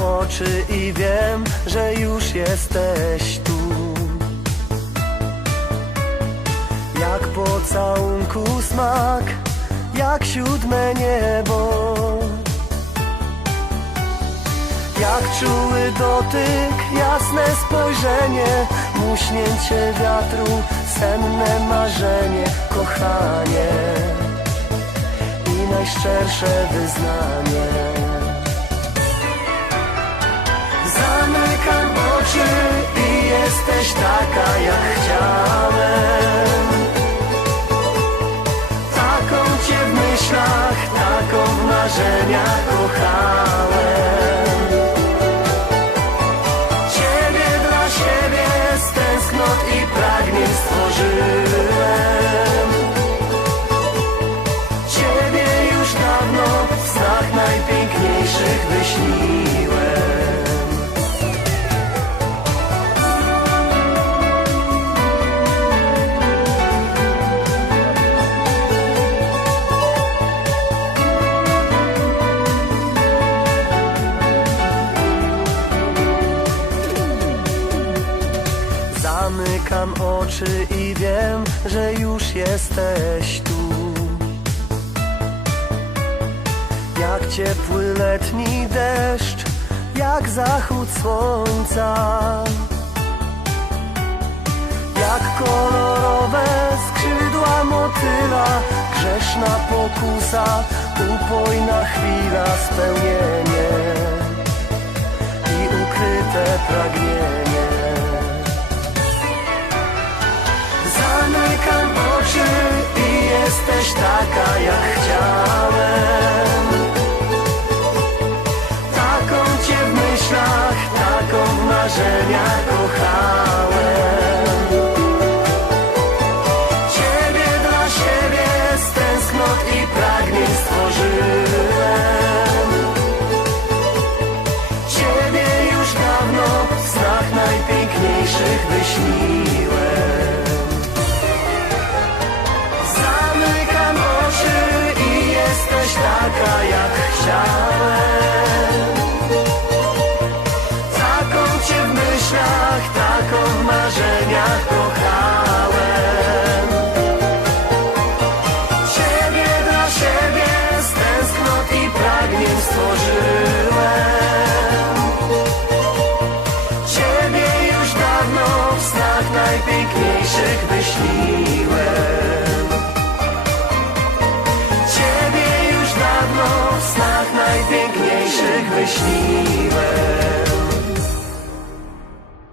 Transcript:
Oczy i wiem, że już jesteś tu. Jak pocałunku smak, jak siódme niebo. Jak czuły dotyk, jasne spojrzenie, muśnięcie wiatru, senne marzenie, kochanie i najszczersze wyznanie. Jesteś taka jak chciałem. Taką cię w myślach, taką w marzeniach kochałem. Ciebie dla siebie z tęsknot i pragnień stworzyłem. Ciebie już dawno w snach najpiękniejszych wyśniłem. Zamykam oczy i wiem, że już jesteś tu. Jak ciepły letni deszcz, jak zachód słońca. Jak kolorowe skrzydła motyla, grzeszna pokusa, upojna chwila, spełnienie i ukryte pragnienie. I jesteś taka jak chciałem. Taką cię w myślach, taką w marzeniach kochałem. Ciebie dla siebie z tęsknot i pragnień taka jak chciałem. Taką cię w myślach, taką w marzeniach kochałem. Ciebie dla siebie z tęsknot i pragnień stworzyłem. Ciebie już dawno w snach najpiękniejszych wyśniłem. Snach najpiękniejszych wyśniłem.